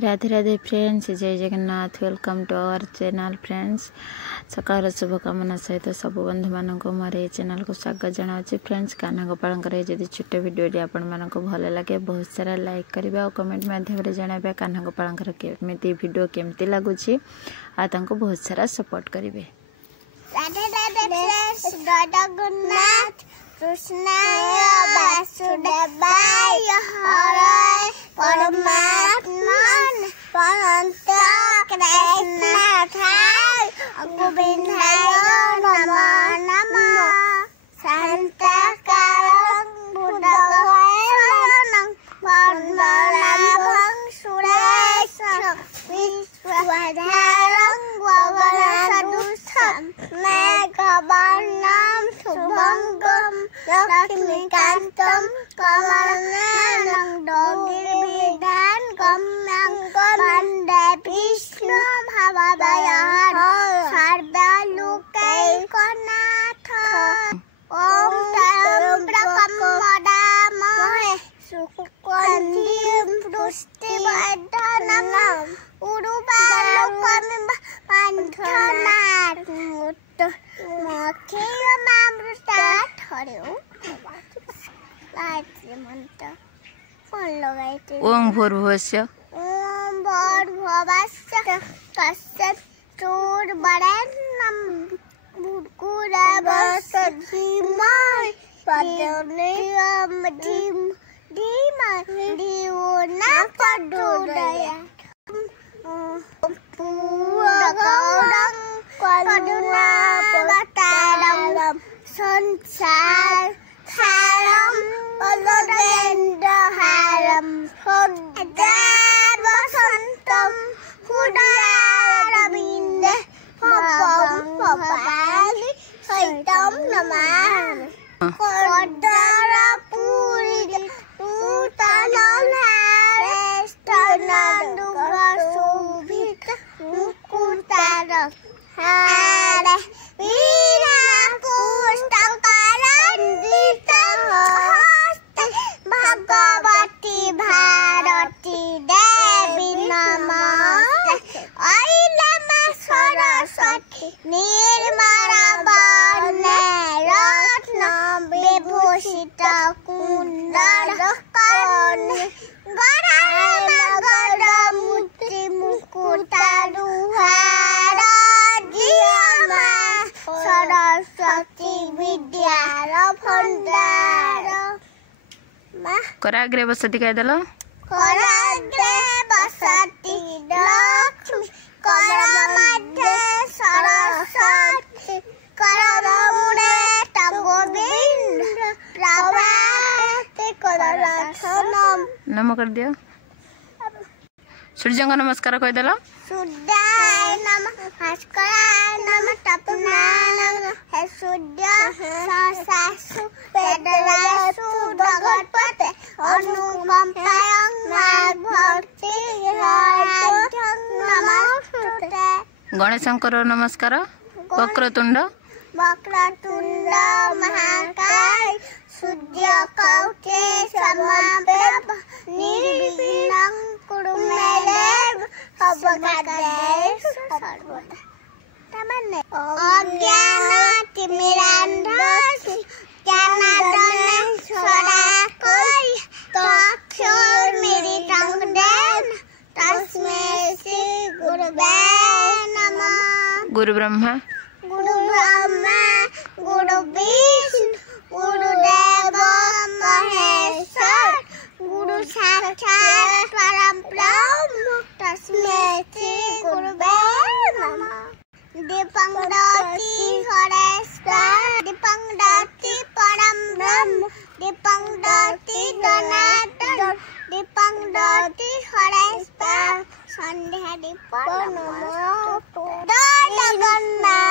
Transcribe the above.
Radhe Radhe friends, जय Jagannath. Welcome to our channel friends. सकाल शुभकामना सहित सब बंधु मानक मोर ये चैनल को स्वागत जनावि। फ्रेंड्स, कान्हा गोपाल जदि छोट वीडियो आपण मानक भल लगे बहुत सारा लाइक करेंगे और कमेंट माध्यम जनाबे कान्हा गोपाल केमिति वीडियो केमती लगुच आपको बहुत सारा सपोर्ट करेंगे। राधे राधे फ्रेंड्स, जगन्नाथ कृष्णाय वासुदेवाय हरे परमात्मन अनंत कृष्णाय गोविंदाय नमो नमः। शांताकारं बुद्धगणं वन्दनाभं सुरेशं विश्वधारं गगनसदृशं मेघवर्णं शुभंगं लक्ष्मीकान्तं कमलनयनं योगिविदां गम्यं वन्दे विष्णुं भवभयहरं सर्वलोकैकनाथं। ॐ त्र्यम्बकं वदामहे सुगन्धिं पुष्टिवर्धनम् उर्वारुकमिव बन्धनात् मोक्षमामृतात्। ओम भूर्भुवस्स्य ओम भूर्भुवस्स्य तस्य चोर्वरेण्यं भूर्भुवस्स्य धीमहि धीमहि धियो न प्रचोदयात्। पूर्णगौरं करुणावतारं संसारसारं वरदेन्द्रहारं सदा वसन्तं हृदयारविन्दे भवं भवानि सहितं नमामि। कदरपूरितं नूतननारेष्टनन्दुगशोभितं मुकुटं हारे वीरापुस्तकरञ्जितं हस्ते भगवती भारती देवी नमस्ते। ऐ नमः सरस्वती निर्मला वरदे रत्न विभूषित कुण्डलकर्णे गरमूर्ति मुकुटरुहार सरस्वती विद्यार भंडार। कराग्रे बसती कह दल कराग्रे बसती लक्ष्मी करमध्ये सरस्वती करमुणे गोविंद प्रभाते करलक्षणम। नम कर दियो। सूर्य को नमस्कार कह दल। सूर्याय नमः भास्कराय नमः तपनाय नमः। हे सूर्य सहस्रासु वेदरासु जगत्पते अनुकंपायं नाभक्ति हृदयं नमस्ते। गणेशंकर नमस्कार। वक्रतुंड वक्रतुंड महाकाय सूर्यकोटि समप्रभ निर्विघ्नं कुरु मे देव सर्वदा। अज्ञानतिमिरान्धस्य ज्ञानानन्दशलाकया चक्षुर्मीलितं येन तस्मै श्री गुरवे नमः। गुरु ब्रह्मा गुरु विष्णु गुरुदेव महेश्वर गुरु साक्षात् परब्रह्म तस्मै श्री गुरवे नमः। दीपं ददाति हरेश्वर दीपं ददाति परं ब्रह्म दीपं ददाति सनातन दीपं ददाति हरेश्वर संध्या दीपं नमोस्तुते। जय जगन्नाथ।